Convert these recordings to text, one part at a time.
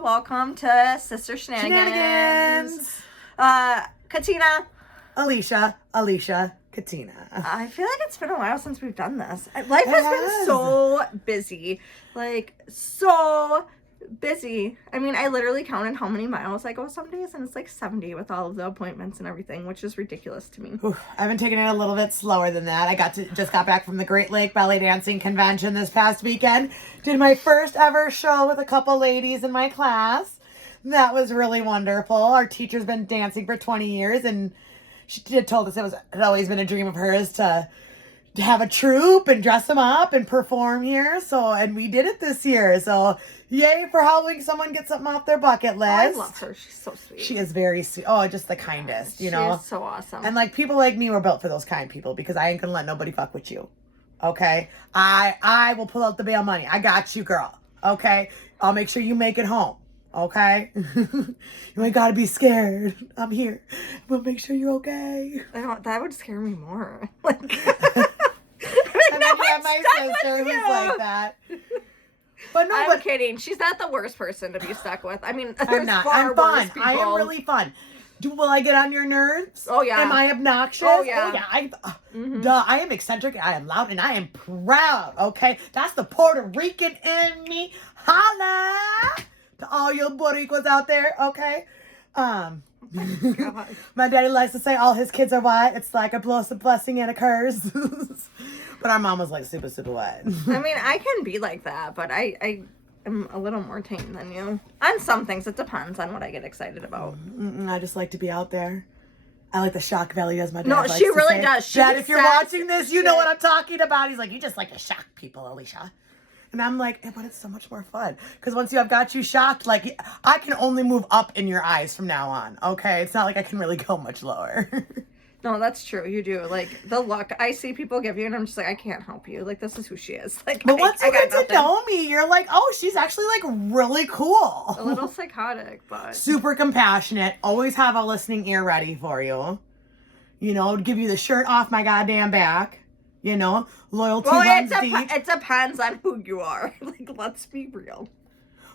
y'all. Welcome to Sister Shenanigans. Katina. Alicia, Katina. I feel like it's been a while since we've done this. Life has been so busy. So busy. I mean, I literally counted how many miles I go some days, and it's like 70 with all of the appointments and everything, which is ridiculous to me. I've been taking it a little bit slower than that. I just got back from the Great Lake Belly Dancing Convention this past weekend. Did my first ever show with a couple ladies in my class. That was really wonderful. Our teacher's been dancing for 20 years, and she told us it had always been a dream of hers to have a troupe and dress them up and perform here. And we did it this year. So yay for helping someone get something off their bucket list. I love her. She's so sweet. She is very sweet. Oh, just the kindest, you know. She is so awesome. And people like me were built for those kind people, because I ain't gonna let nobody fuck with you. Okay? I will pull out the bail money. I got you, girl. Okay? I'll make sure you make it home. Okay? You ain't gotta be scared. I'm here. We'll make sure you're okay. That would scare me more. And then you have my sister who's like that. But no, I'm kidding. She's not the worst person to be stuck with. I mean, I'm not. I'm fun. I am really fun. Will I get on your nerves? Oh, yeah. Am I obnoxious? Oh, yeah. Duh, I am eccentric, I am loud, and I am proud, okay? That's the Puerto Rican in me. Holla! To all your Boricuas out there, okay? My daddy likes to say all his kids are white. It's like a blessing and a curse. But our mom was like super, super white. I mean, I can be like that, but I am a little more tame than you. On some things, it depends on what I get excited about. I just like to be out there. I like the shock value, as my dad No, likes she to really say. does. Dad, if you're watching this, you know what I'm talking about. He's like, you just like to shock people, Alicia. And I'm like, but it's so much more fun. Because once I've got you shocked, I can only move up in your eyes from now on, okay? It's not like I can really go much lower. No, that's true. You do. The look I see people give you, and I'm just like, I can't help you. This is who she is. But once you get to know me, you're like, oh, she's actually, really cool. A little psychotic, but... Super compassionate. Always have a listening ear ready for you. You know, give you the shirt off my goddamn back. You know, loyalty runs deep. It depends on who you are. Let's be real.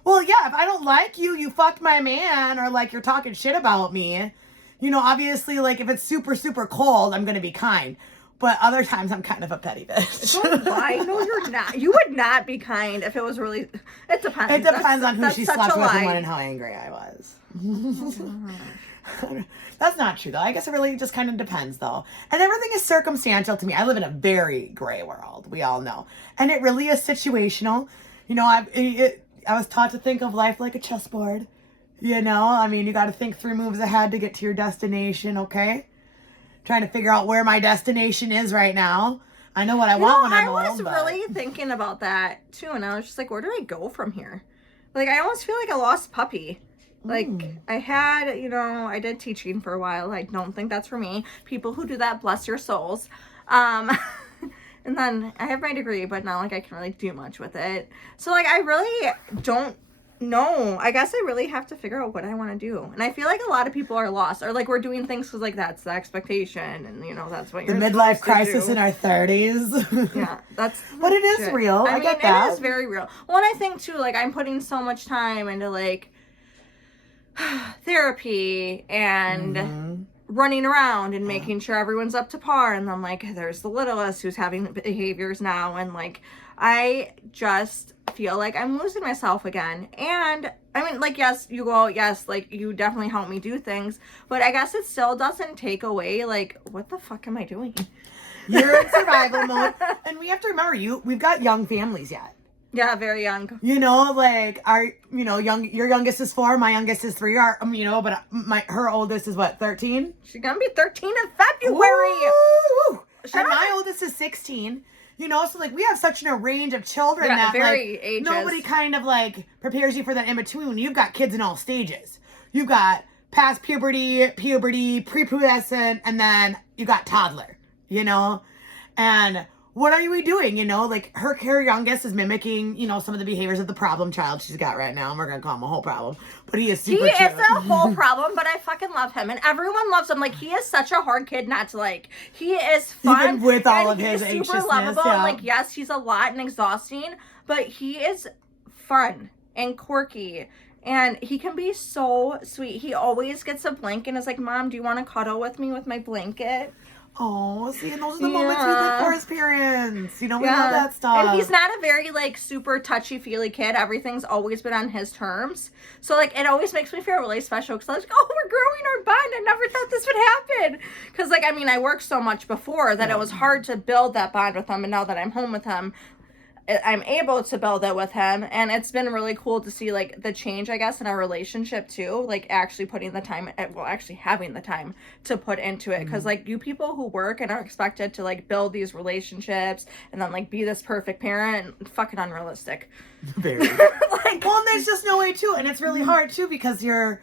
Well, yeah, if I don't like you, you fucked my man, or you're talking shit about me. You know, obviously, if it's super, super cold, I'm going to be kind. But other times, I'm kind of a petty bitch. Don't lie. No, you're not. You would not be kind if it was really... It depends. It depends on who she slept with and when and how angry I was. That's not true, though. I guess it really just kind of depends, though. And everything is circumstantial to me. I live in a very gray world. We all know. And it really is situational. You know, I was taught to think of life like a chessboard. You know, I mean, you got to think 3 moves ahead to get to your destination, okay? Trying to figure out where my destination is right now. I know what I want when I'm I home. was really thinking about that, too, and I was just like, where do I go from here? I almost feel like a lost puppy. I had, I did teaching for a while. I don't think that's for me. People who do that, bless your souls. And then I have my degree, but not I can really do much with it. So, I really don't know. I guess I really have to figure out what I want to do. And I feel like a lot of people are lost. Or, we're doing things because, that's the expectation. And, that's what you're the midlife crisis in our 30s. Yeah, that's... But it is real. I get that. It is very real. Well, and I think, too, I'm putting so much time into, therapy and running around and making sure everyone's up to par, and then there's the littlest who's having behaviors now, and I just feel like I'm losing myself again. And I mean, yes, you go, yes, you definitely help me do things, but I guess it still doesn't take away what the fuck am I doing? You're in survival mode, and we have to remember we've got young families yet. Yeah, very young. You know, your youngest is 4, my youngest is 3, but her oldest is what, 13? She's gonna be 13 in February. Woo! And my oldest is 16. You know, so we have such a range of children that very ages. Nobody kind of prepares you for that in between. You've got kids in all stages. You've got past puberty, prepubescent, and then you got toddler, you know? And what are we doing? You know, her youngest is mimicking, some of the behaviors of the problem child she's got right now. And we're going to call him a whole problem. But he is super cute. He is a whole problem, but I fucking love him. And everyone loves him. He is such a hard kid not to like. He is fun. Even with all of his anxiousness. Super lovable. Yeah. And yes, he's a lot and exhausting, but he is fun and quirky. And he can be so sweet. He always gets a blanket and is like, Mom, do you want to cuddle with me with my blanket? Oh, see, and those are the moments we live for as parents. You know, we love that stuff. And he's not a very, like, super touchy-feely kid. Everything's always been on his terms. So, like, it always makes me feel really special because I was like, oh, we're growing our bond. I never thought this would happen. Because, like, I mean, I worked so much before that it was hard to build that bond with him. And now that I'm home with him, I'm able to build it with him, and it's been really cool to see, like, the change, I guess, in our relationship, too, like, actually putting the time, well, actually having the time to put into it, because, like, you people who work and are expected to, like, build these relationships, and then, like, be this perfect parent, fucking unrealistic. Very. Like, well, and there's just no way, too, and it's really hard, too, because you're,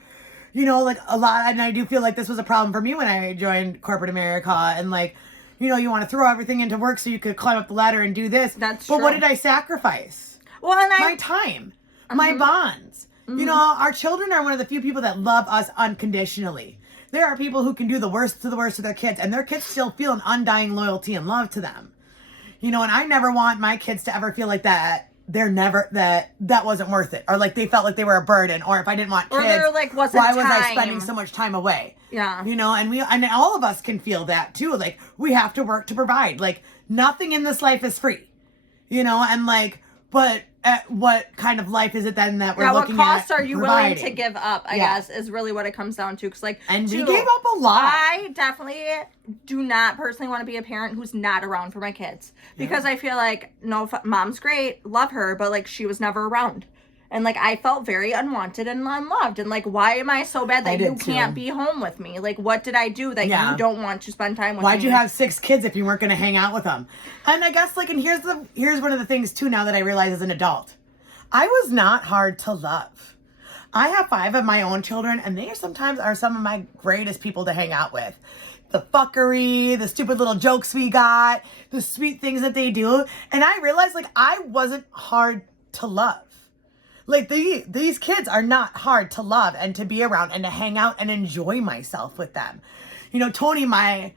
you know, like, a lot, and I do feel like this was a problem for me when I joined corporate America, and, like, you know, you want to throw everything into work so you could climb up the ladder and do this. That's But true. what did I sacrifice? Well, and my time, my bonds. You know, our children are one of the few people that love us unconditionally. There are people who can do the worst to their kids, and their kids still feel an undying loyalty and love to them. You know, and I never want my kids to ever feel like that. That wasn't worth it, or like they felt like they were a burden, or if I didn't want kids, or there, like, wasn't why was I time. spending so much time away? Yeah. You know, and all of us can feel that too. Like, we have to work to provide. Like, nothing in this life is free. You know, and like, but what kind of life is it then that we're looking at? What costs are you willing providing? to give up, I guess, is really what it comes down to. Because, like, And we gave up a lot. I definitely do not personally want to be a parent who's not around for my kids. Because I feel like, mom's great, love her, but, like, she was never around. And, like, I felt very unwanted and unloved. And, like, why am I so bad that you can't be home with me? Like, what did I do that you don't want to spend time with me? Why'd you have 6 kids if you weren't going to hang out with them? And I guess, like, and here's one of the things, too, now that I realize as an adult. I was not hard to love. I have 5 of my own children, and they sometimes are some of my greatest people to hang out with. The fuckery, the stupid little jokes we got, the sweet things that they do. And I realized, like, I wasn't hard to love. Like, these kids are not hard to love and to be around and to hang out and enjoy myself with them. You know, Tony, my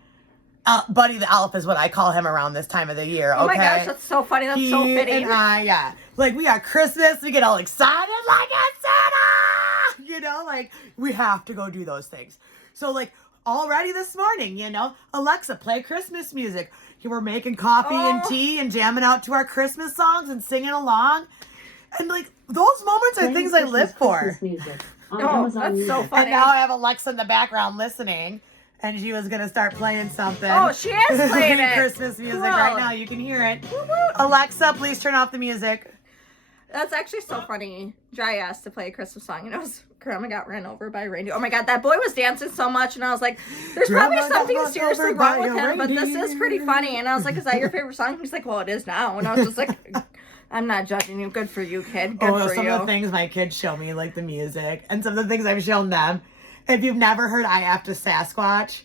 Buddy the Elf is what I call him around this time of the year. Oh my gosh, that's so funny. That's so fitting. And I, like, we got Christmas, we get all excited like it's Santa! You know, like, we have to go do those things. So, like, already this morning, you know, Alexa, play Christmas music. You were making coffee and tea and jamming out to our Christmas songs and singing along. And, like, those moments are things I live for. Oh, that's so funny. And now I have Alexa in the background listening. And she was going to start playing something. Oh, she is playing it. Christmas music Cool. right now. You can hear it. Alexa, please turn off the music. That's actually so funny. Jai asked to play a Christmas song, and it was Grandma got ran over by a reindeer. Oh my God, that boy was dancing so much, and I was like, there's probably something seriously wrong with him, but this is pretty funny. And I was like, is that your favorite song? He's like, well, it is now. And I was just like, I'm not judging you. Good for you, kid. Good for some you. of the things my kids show me, like the music, and some of the things I've shown them. If you've never heard I Have to Sasquatch,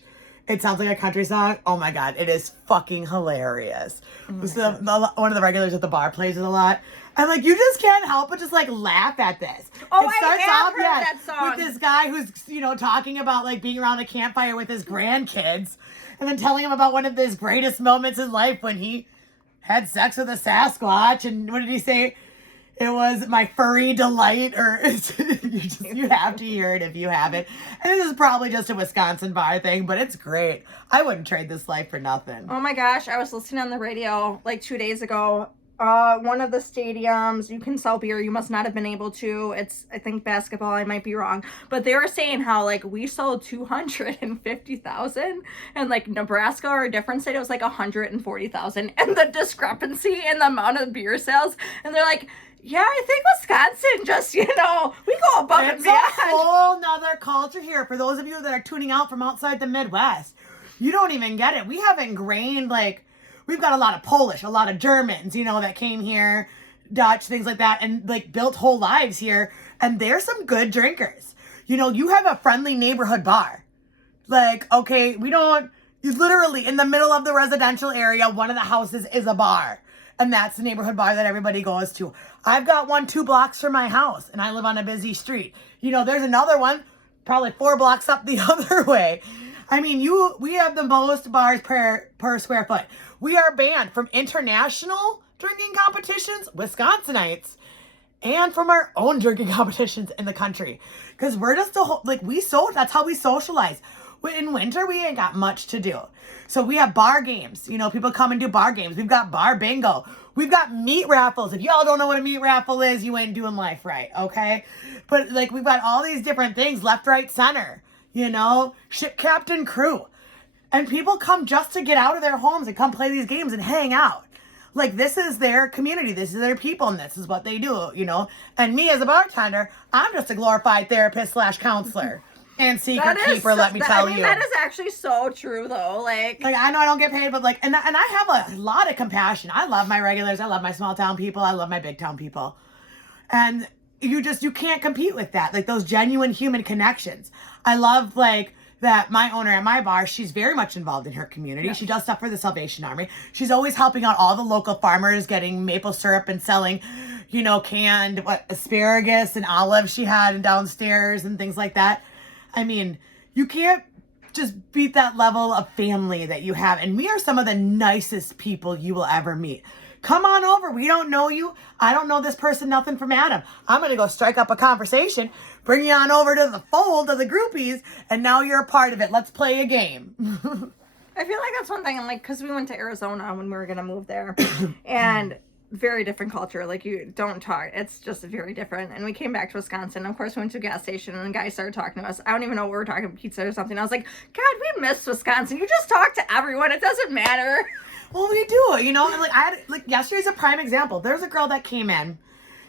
it sounds like a country song. Oh my God, it is fucking hilarious. So one of the regulars at the bar plays it a lot. And like, you just can't help but just like laugh at this. Oh, it starts I have off, heard that song. with this guy who's, you know, talking about like being around a campfire with his grandkids, and then telling him about one of his greatest moments in life when he had sex with a Sasquatch. And what did he say? It was my furry delight, or you have to hear it if you haven't. And this is probably just a Wisconsin bar thing, but it's great. I wouldn't trade this life for nothing. Oh my gosh, I was listening on the radio like 2 days ago. One of the stadiums, you can sell beer. You must not have been able to. It's, I think, basketball. I might be wrong. But they were saying how, like, we sold 250,000 and, like, Nebraska or a different state, it was, like, 140,000. And the discrepancy in the amount of beer sales. And they're like, yeah, I think Wisconsin just, you know, we go above and beyond. It's a whole nother culture here. For those of you that are tuning out from outside the Midwest, you don't even get it. We have ingrained, like, we've got a lot of Polish, a lot of Germans, you know, that came here, Dutch, things like that, and like built whole lives here. And they're some good drinkers. You know, you have a friendly neighborhood bar. Like, okay, you literally in the middle of the residential area, one of the houses is a bar. And that's the neighborhood bar that everybody goes to. I've got one 2 blocks from my house, and I live on a busy street. You know, there's another one probably 4 blocks up the other way. I mean, we have the most bars per square foot. We are banned from international drinking competitions, Wisconsinites, and from our own drinking competitions in the country. Because we're just that's how we socialize. In winter, we ain't got much to do. So we have bar games. You know, people come and do bar games. We've got bar bingo. We've got meat raffles. If y'all don't know what a meat raffle is, you ain't doing life right, okay? But like, we've got all these different things, left, right, center, you know, ship captain crew. And people come just to get out of their homes and come play these games and hang out. Like, this is their community. This is their people, and this is what they do, you know? And me as a bartender, I'm just a glorified therapist / counselor. And secret keeper, let me tell you. That is actually so true, though. Like, I know I don't get paid, but like, and I have a lot of compassion. I love my regulars. I love my small town people. I love my big town people. And you can't compete with that. Like, those genuine human connections. I love, like, that my owner at my bar, she's very much involved in her community. Yeah. She does stuff for the Salvation Army. She's always helping out all the local farmers, getting maple syrup and selling, you know, canned asparagus and olives she had downstairs and things like that. I mean, you can't just beat that level of family that you have. And we are some of the nicest people you will ever meet. Come on over. We don't know you. I don't know this person, nothing from Adam. I'm going to go strike up a conversation, bring you on over to the fold of the groupies, and now you're a part of it. Let's play a game. I feel like that's one thing, like, because we went to Arizona when we were going to move there, and very different culture. Like, you don't talk. It's just very different. And we came back to Wisconsin. Of course, we went to a gas station, and the guy started talking to us. I don't even know what we were talking, pizza or something. I was like, God, we missed Wisconsin. You just talk to everyone. It doesn't matter. Well, we do, you know, and like yesterday's a prime example. There's a girl that came in,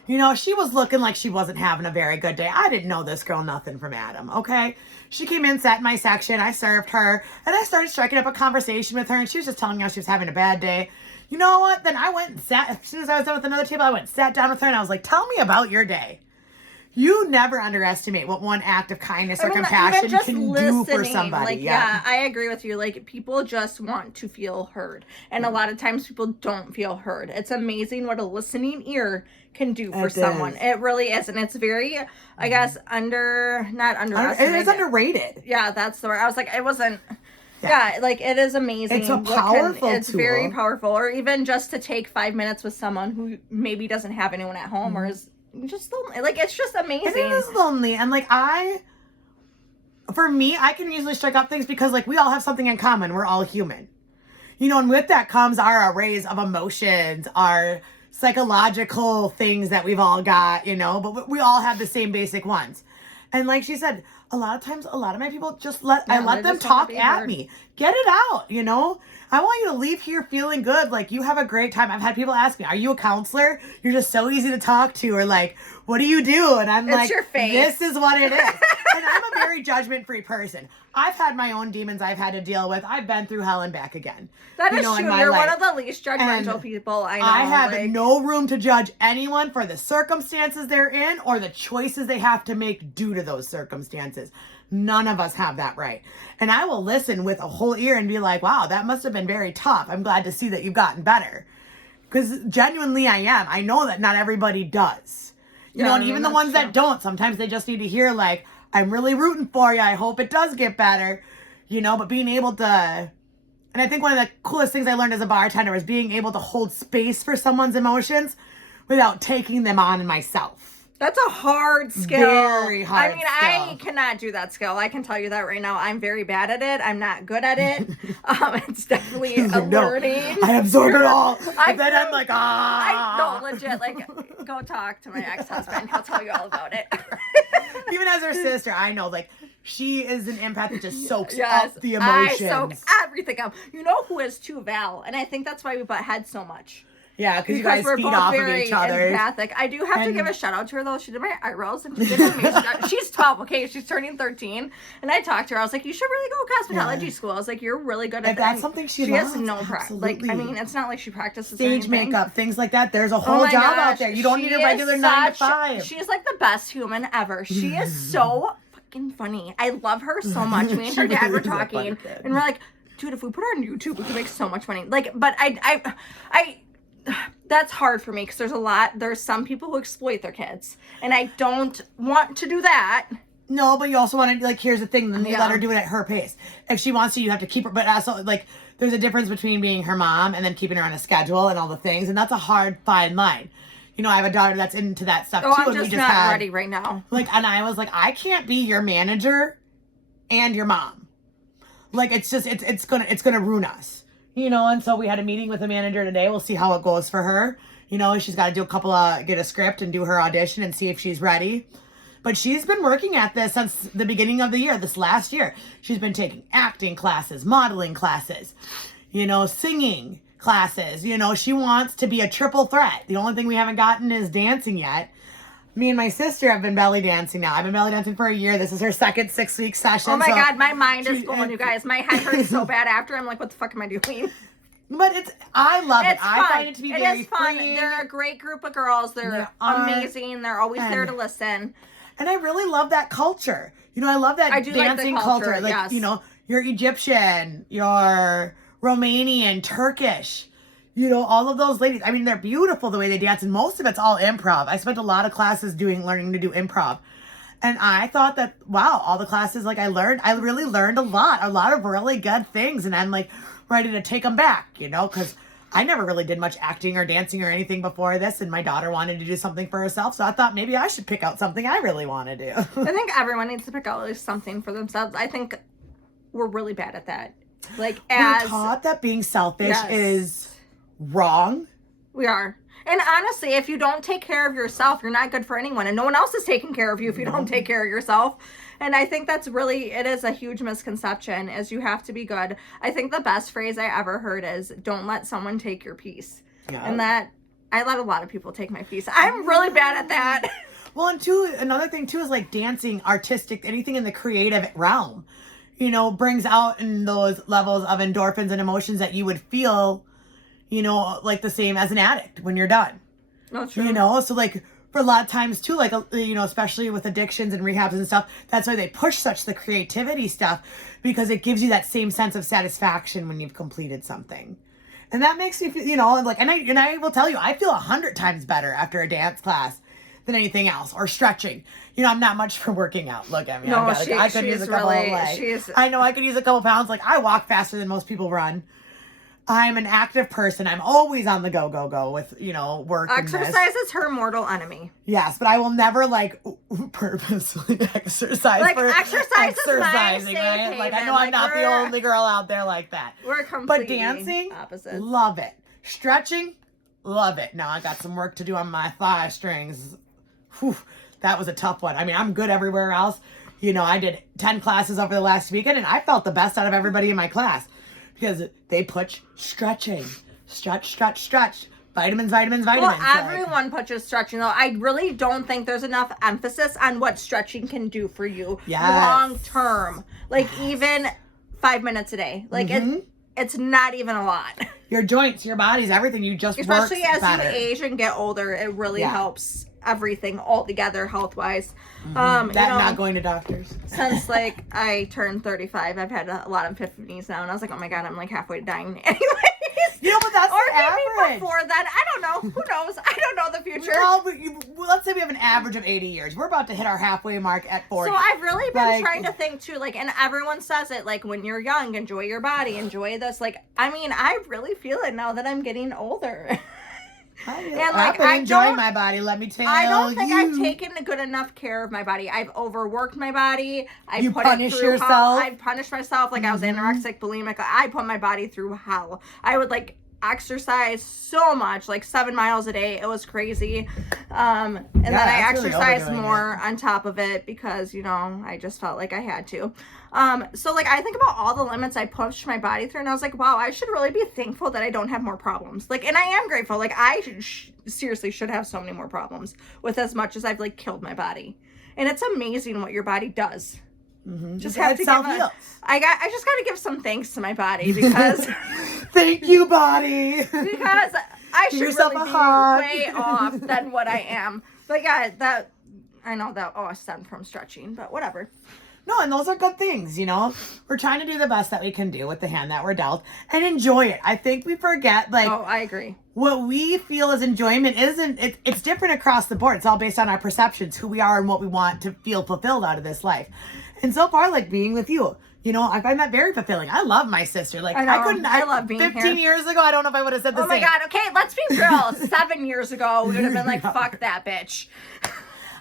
you know, she was looking like she wasn't having a very good day. I didn't know this girl nothing from Adam, okay? She came in, sat in my section, I served her, and I started striking up a conversation with her, and she was just telling me how she was having a bad day. You know what? Then I went and sat, as soon as I was done with another table, I went and sat down with her, and I was like, tell me about your day. You never underestimate what one act of kindness or compassion can do for somebody. Like, yeah, I agree with you. Like, people just want to feel heard. And a lot of times people don't feel heard. It's amazing what a listening ear can do for someone. It really is. And it's very, I guess, not underestimated. It's underrated. Yeah, that's the word. I was like, it wasn't. Yeah, like, it is amazing. It's a powerful It's tool. very powerful. Or even just to take 5 minutes with someone who maybe doesn't have anyone at home or is just lonely. Like, it's just amazing. And it is lonely. And like, for me, I can usually strike up things because like we all have something in common. We're all human. You know, and with that comes our arrays of emotions, our psychological things that we've all got, you know, but we all have the same basic ones. And like she said, a lot of times, a lot of my people just let them talk at me. Get it out, you know? I want you to leave here feeling good. Like, you have a great time. I've had people ask me, are you a counselor? You're just so easy to talk to. Or like, what do you do? And I'm like, your face. This is what it is. And I'm a very judgment-free person. I've had my own demons I've had to deal with. I've been through hell and back again. That is true. You're one of the least judgmental people I know. I have no room to judge anyone for the circumstances they're in or the choices they have to make due to those circumstances. None of us have that right. And I will listen with a whole ear and be like, wow, that must have been very tough. I'm glad to see that you've gotten better. Because genuinely I am. I know that not everybody does. You know, and even the ones that don't, sometimes they just need to hear like, I'm really rooting for you. I hope it does get better. You know, but being able to, and I think one of the coolest things I learned as a bartender was being able to hold space for someone's emotions without taking them on myself. That's a hard skill. Very hard skill. I cannot do that skill. I can tell you that right now. I'm very bad at it. I'm not good at it. It's definitely a learning. I absorb it all. And then I'm like, I don't legit, like, go talk to my ex-husband. He'll tell you all about it. Even as her sister, I know, like, she is an empath that just soaks up the emotions. I soak everything up. You know who is too, Val? And I think that's why we butt heads so much. Yeah, because you guys feed off of each other. Empathic. I do have to give a shout out to her though. She did my eyebrows and she did an amazing job. She's 12, okay? She's turning 13. And I talked to her. I was like, you should really go cosmetology school. I was like, you're really good at that. That's something she loves. Has no practice. Like, I mean, it's not like she practices stage makeup, things like that. There's a whole job out there. You don't need a regular 9 to 5. She is like the best human ever. She is so fucking funny. I love her so much. Me and her dad were talking and we're like, dude, if we put her on YouTube, we could make so much money. Like, but I that's hard for me because there's some people who exploit their kids and I don't want to do that. No, but you also want to, like, here's the thing, then you let her do it at her pace. If she wants to, you have to keep her, but also, like, there's a difference between being her mom and then keeping her on a schedule and all the things, and that's a hard, fine line. you know, I have a daughter that's into that stuff Oh, too. I'm and we just not had, ready right now. like, and I was like, I can't be your manager and your mom. Like, it's just, it's gonna ruin us, you know. And so we had a meeting with the manager today. We'll see how it goes for her. You know, she's got to do get a script and do her audition and see if she's ready. But she's been working at this since the beginning of the year, this last year. She's been taking acting classes, modeling classes, you know, singing classes. You know, she wants to be a triple threat. The only thing we haven't gotten is dancing yet. Me and my sister have been belly dancing now. I've been belly dancing for a year. This is her second 6-week session. Oh my God, my mind is blown, you guys. My head hurts so bad after. I'm like, what the fuck am I doing? But I love it. Fun. I find it to be very It is fun. freeing. They're a great group of girls. They're amazing. They're always there to listen. And I really love that culture. You know, I love that dancing culture. Like, yes. you know, you're Egyptian, you're Romanian, Turkish, you know, all of those ladies. I mean, they're beautiful the way they dance, and most of it's all improv. I spent a lot of classes learning to do improv. And I thought that, wow, all the classes, like, I really learned a lot of really good things. And I'm like ready to take them back, you know, because I never really did much acting or dancing or anything before this. And my daughter wanted to do something for herself. So I thought maybe I should pick out something I really want to do. I think everyone needs to pick out at least something for themselves. I think we're really bad at that. Like, we're taught that being selfish is wrong. We are. And honestly, if you don't take care of yourself, you're not good for anyone. And no one else is taking care of you if you don't take care of yourself. And I think that's it is a huge misconception, is you have to be good. I think the best phrase I ever heard is, don't let someone take your peace. Yeah. And that, I let a lot of people take my peace. I'm really bad at that. Well, and another thing too is like dancing, artistic, anything in the creative realm, you know, brings out in those levels of endorphins and emotions that you would feel, you know, like the same as an addict when you're done. Oh, true. You know, so like for a lot of times too, like, you know, especially with addictions and rehabs and stuff, that's why they push such the creativity stuff, because it gives you that same sense of satisfaction when you've completed something. And that makes you feel, you know, like, and I will tell you, I feel 100 times better after a dance class than anything else, or stretching. You know, I'm not much for working out. Look at me. No, I could use a couple of legs. I know I could use a couple pounds. Like, I walk faster than most people run. I'm an active person. I'm always on the go with, you know, work. Exercise is her mortal enemy. Yes, but I will never like purposely exercise. Like, for exercise exercising, is my right? safe Like, I haven. know I'm not the only girl out there like that. We're completely But dancing, opposites. love it. Stretching, love it. Now I got some work to do on my thigh strings. Whew, that was a tough one. I mean, I'm good everywhere else. You know, I did 10 classes over the last weekend, and I felt the best out of everybody in my class. Because they put stretching. Stretch. Vitamins. Well, everyone pushes stretching, though. I really don't think there's enough emphasis on what stretching can do for you long term. Like, even 5 minutes a day. Like, it's not even a lot. Your joints, your bodies, everything. You just Especially works as better. you age and get older, it really helps everything all together health-wise. Not going to doctors. Since, like, I turned 35, I've had a lot of epiphanies now, and I was like, oh my God, I'm like halfway to dying anyways. You know, but that's or the average. maybe before then. I don't know. Who knows? I don't know the future. Well, let's say we have an average of 80 years. We're about to hit our halfway mark at 40. So I've really been trying to think too, like, and everyone says it, like, when you're young, enjoy your body, enjoy this. Like, I mean, I really feel it now that I'm getting older. I enjoy my body, let me tell you. I don't think I've taken a good enough care of my body. I've overworked my body. You punish yourself. I've punished myself. Like, I was anorexic, bulimic. I put my body through hell. I would, like, exercise so much, like 7 miles a day. It was crazy. And then I exercised more on top of it because, you know, I just felt like I had to. So, like, I think about all the limits I pushed my body through, and I was like, wow, I should really be thankful that I don't have more problems. Like, and I am grateful. Like, I seriously should have so many more problems with as much as I've, like, killed my body. And it's amazing what your body does. Just have to self-heals. I just got to give some thanks to my body because thank you, body. Because I should really be way off than what I am. But yeah, I know that stemmed from stretching, but whatever. No, and those are good things, you know? We're trying to do the best that we can do with the hand that we're dealt and enjoy it. I think we forget, like, Oh, I agree. what we feel as enjoyment it's different across the board. It's all based on our perceptions, who we are and what we want to feel fulfilled out of this life. And so far, like being with you, you know, I find that very fulfilling. I love my sister. Like I know. I love being 15 here. years ago, I don't know if I would have said the Oh my same. God. Okay, let's be real. 7 years ago, we would have been like, fuck that bitch.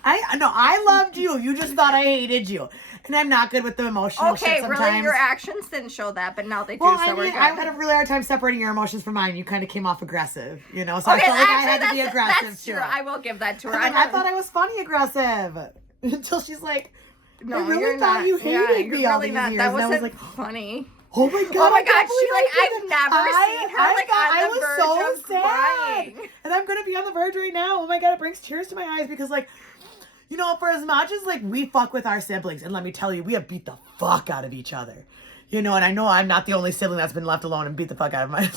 I loved you. You just thought I hated you. And I'm not good with the emotional shit Okay, sometimes. really, your actions didn't show that, but now they do, Well, so I we're mean, good. I had a really hard time separating your emotions from mine. You kind of came off aggressive, you know? So Okay, I felt like I actually, had to be aggressive that's too. true. I will give that to her. I thought I was funny aggressive until she's like, No, I really you're thought not. you hated you're me all really these not. years. That And I was wasn't like, funny. oh my God. Oh my I God, can't she believe I I've did it. never seen her I like thought on I the was verge so of sad. crying. And I'm gonna be on the verge right now. Oh my God, it brings tears to my eyes because, like, you know, for as much as like we fuck with our siblings, and let me tell you, we have beat the fuck out of each other. You know, and I know I'm not the only sibling that's been left alone and beat the fuck out of my,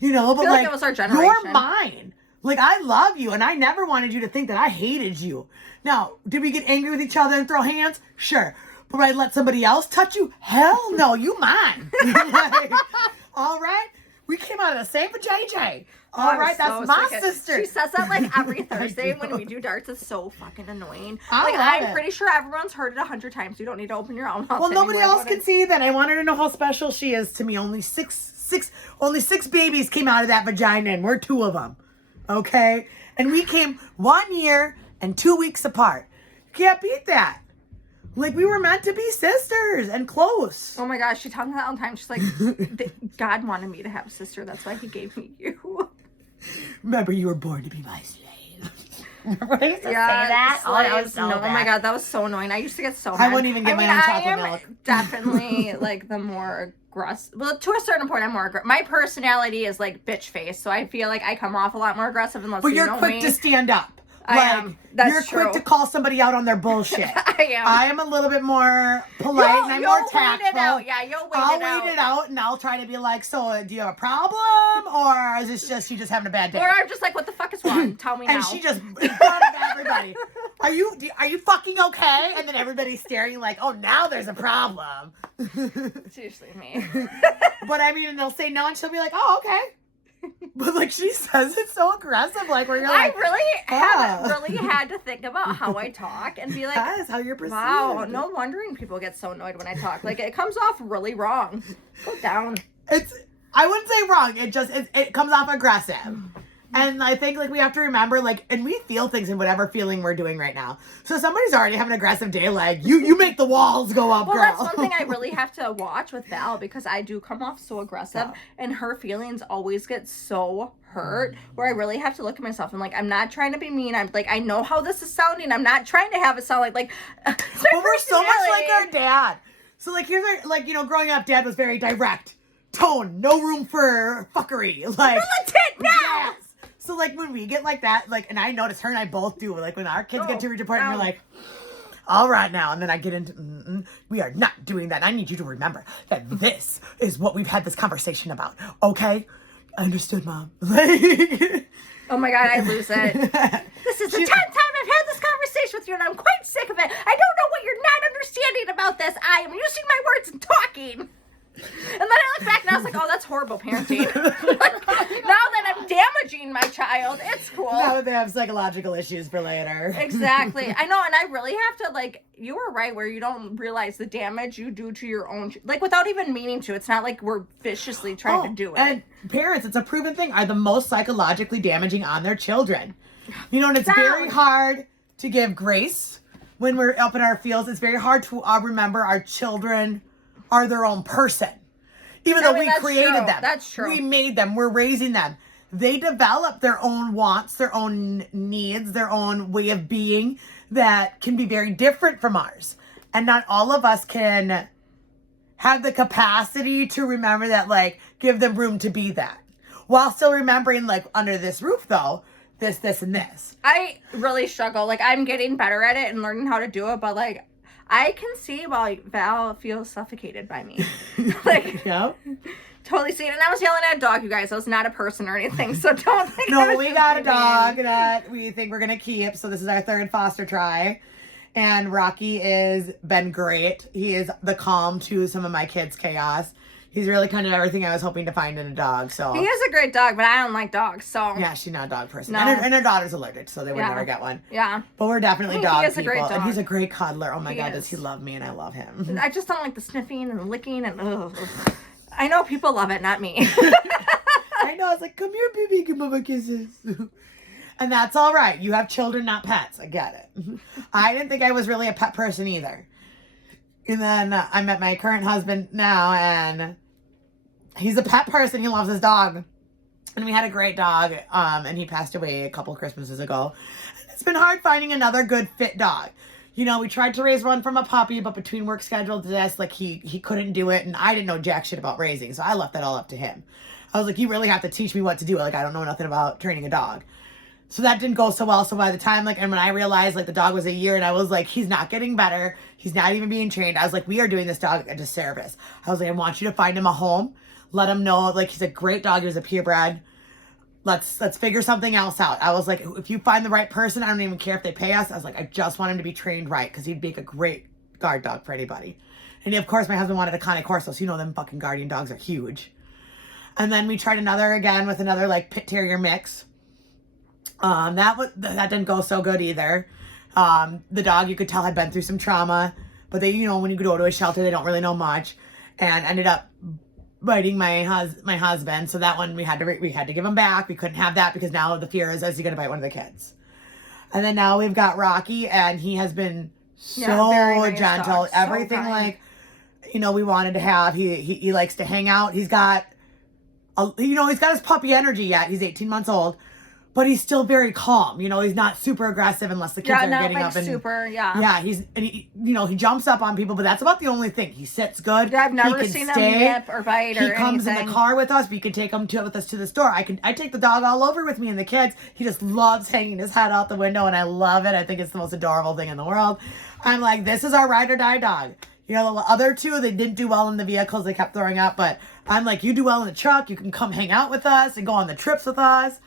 you know, but I feel like it was our generation. you're mine. Like, I love you, and I never wanted you to think that I hated you. Now, did we get angry with each other and throw hands? Sure. But would I let somebody else touch you? Hell no, you mine. Like, all right? We came out of the same vajayjay. All I'm right, so that's my sick of- sister. She says that like every Thursday know. when we do darts. It's so fucking annoying. I Like love I'm it. pretty sure everyone's heard it 100 times. You don't need to open your own mouth. Well, nobody anymore else about can it. see that. I want her to know how special she is to me. Only six babies came out of that vagina, and we're 2 of them. Okay? And we came 1 year and 2 weeks apart. You can't beat that. Like, we were meant to be sisters and close. Oh my gosh, she tells me that all the time. She's like, God wanted me to have a sister. That's why he gave me you. Remember, you were born to be my slave. Remember I used to say Yeah, that? Oh, that was slaves. so No, oh my bad. God, that was so annoying. I used to get so I mad. wouldn't even get my own I chocolate am milk. definitely like the more aggressive. Well, to a certain point, I'm more aggressive. My personality is like bitch face, so I feel like I come off a lot more aggressive unless But you you're know quick me. to stand up. I Like, am. That's you're quick true. to call somebody out on their bullshit. I am. I am a little bit more polite and I'm You'll more wait tactful. it out. Yeah, you'll wait I'll it out. wait it out and I'll try to be like, so do you have a problem or is this just you just having a bad day? Or I'm just like, what the fuck is wrong? Tell me now. And she just in front of everybody. Are you fucking okay? And then everybody's staring like, oh, now there's a problem. It's usually me. But I mean, and they'll say no, and she'll be like, oh, okay. But like she says it so aggressive, like where you're I like, really haven't "Ah." really had to think about how I talk and be like, that is how you're perceived. wow, no wondering people get so annoyed when I talk. Like it comes off really wrong. Go down. I wouldn't say wrong. It comes off aggressive. And I think like we have to remember like, and we feel things in whatever feeling we're doing right now. So somebody's already having an aggressive day, like you make the walls go up, Well, girl. that's one thing I really have to watch with Val because I do come off so aggressive and her feelings always get so hurt where I really have to look at myself and like, I'm not trying to be mean. I'm like, I know how this is sounding. I'm not trying to have it sound like But we're so much like our dad. So like here's our, like, you know, growing up, dad was very direct. Tone, no room for fuckery. Like, Militant now! yes. So like when we get like that, like, and I notice her and I both do, like when our kids get to reach a point and we're like, all right now, and then I get into, we are not doing that. I need you to remember that this is what we've had this conversation about. Okay? I understood, Mom. Oh my God, I lose it. This is the 10th time I've had this conversation with you and I'm quite sick of it. I don't know what you're not understanding about this. I am using my words and talking. And then I look back and I was like, oh, that's horrible parenting. Like, now that I'm damaging my child, it's cool. Now that they have psychological issues for later. Exactly. I know, and I really have to, like, you were right where you don't realize the damage you do to your own, like, without even meaning to. It's not like we're viciously trying to do it. And parents, it's a proven thing, are the most psychologically damaging on their children. You know, and it's very hard to give grace when we're up in our fields. It's very hard to remember our children are their own person. Even though we that's created true. them. That's true. We made them. We're raising them. They develop their own wants, their own needs, their own way of being that can be very different from ours. And not all of us can have the capacity to remember that, like, give them room to be that. While still remembering, like, under this roof, though, this, and this. I really struggle. Like, I'm getting better at it and learning how to do it, but, like, I can see why Val feels suffocated by me. Like, Yep. totally see it. And I was yelling at a dog, you guys. I was not a person or anything, so don't think I No, was we just got a being dog mean. that we think we're going to keep. So this is our 3rd foster try. And Rocky is been great. He is the calm to some of my kids' chaos. He's really kind of everything I was hoping to find in a dog. So He is a great dog, but I don't like dogs, so. yeah, she's not a dog person. No. And her daughter's allergic, so they would Yeah. never get one. Yeah. But we're definitely He dog is a people. great And dog. he's a great cuddler. Oh my He God, is. does he love me? And I love him. I just don't like the sniffing and the licking and ugh. I know people love it, not me. I know. I was like, come here, baby, give mama kisses. And that's all right. You have children, not pets. I get it. I didn't think I was really a pet person either. And then I met my current husband now, and he's a pet person. He loves his dog. And we had a great dog, and he passed away a couple Christmases ago. It's been hard finding another good fit dog. You know, we tried to raise one from a puppy, but between work schedules, this, like, he couldn't do it, and I didn't know jack shit about raising, so I left that all up to him. I was like, you really have to teach me what to do. Like, I don't know nothing about training a dog. So that didn't go so well. So by the time, like, and when I realized, like, the dog was a year, and I was like, he's not getting better. He's not even being trained. I was like, we are doing this dog a disservice. I was like, I want you to find him a home. Let him know, like, he's a great dog. He was a purebred. Let's figure something else out. I was like, if you find the right person, I don't even care if they pay us. I was like, I just want him to be trained right, because he'd make a great guard dog for anybody. And of course, my husband wanted a Cane Corso, so you know them fucking guardian dogs are huge. And then we tried another again with another, like, pit terrier mix. That didn't go so good either. The dog, you could tell, had been through some trauma, but they, you know, when you go to a shelter, they don't really know much, and ended up biting my husband. So that one we had to give him back. We couldn't have that because now the fear is he going to bite one of the kids? And then now we've got Rocky, and he has been so very nice gentle. dog, so Everything kind. like, you know, we wanted to have. He likes to hang out. He's got he's got his puppy energy yet. He's 18 months old. But he's still very calm. You know, he's not super aggressive unless the kids are not getting like up and super, yeah. yeah, he jumps up on people, but that's about the only thing. He sits good. Yeah, I've never He can seen stay. him nip or bite He or comes anything. in the car with us. We can take him with us to the store. I take the dog all over with me and the kids. He just loves hanging his head out the window, and I love it. I think it's the most adorable thing in the world. I'm like, this is our ride or die dog. You know, the other two, they didn't do well in the vehicles. They kept throwing up, but I'm like, you do well in the truck. You can come hang out with us and go on the trips with us.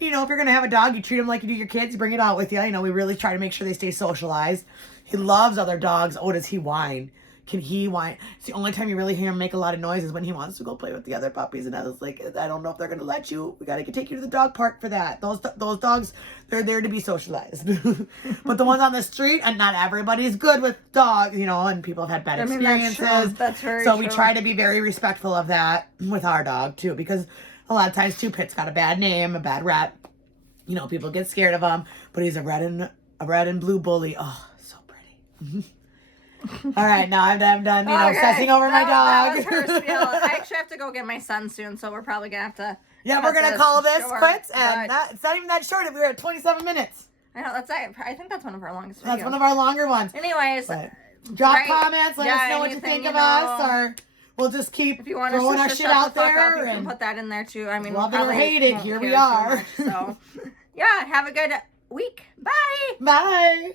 You know, if you're going to have a dog, you treat them like you do your kids. You bring it out with you. You know, we really try to make sure they stay socialized. He loves other dogs. Oh, does he whine? Can he whine? It's the only time you really hear him make a lot of noise is when he wants to go play with the other puppies. And I was like, I don't know if they're going to let you. We got to take you to the dog park for that. Those dogs, they're there to be socialized. But the ones on the street, and not everybody's good with dogs, you know, and people have had bad experiences. That's true. That's very So true. we try to be very respectful of that with our dog, too, because a lot of times, too, Pitt's got a bad name, a bad rep. You know, people get scared of him, but he's a red and blue bully. Oh, so pretty. All right, now I'm done, obsessing over my dog. That was her spiel. I actually have to go get my son soon, so we're probably going to have to... Yeah, we're going to call this short, quits, and but- it's not even that short. We were at 27 minutes. I know, I think that's one of our longest videos. That's one of our longer ones. Anyways, But drop right. comments, let us know what you anything, think of us, or we'll just keep if you want us throwing to our shut shit the out fuck up, there. you can And put that in there too. I mean, love it or Ellie hate it, won't here we care too are. much, so, yeah, have a good week. Bye. Bye.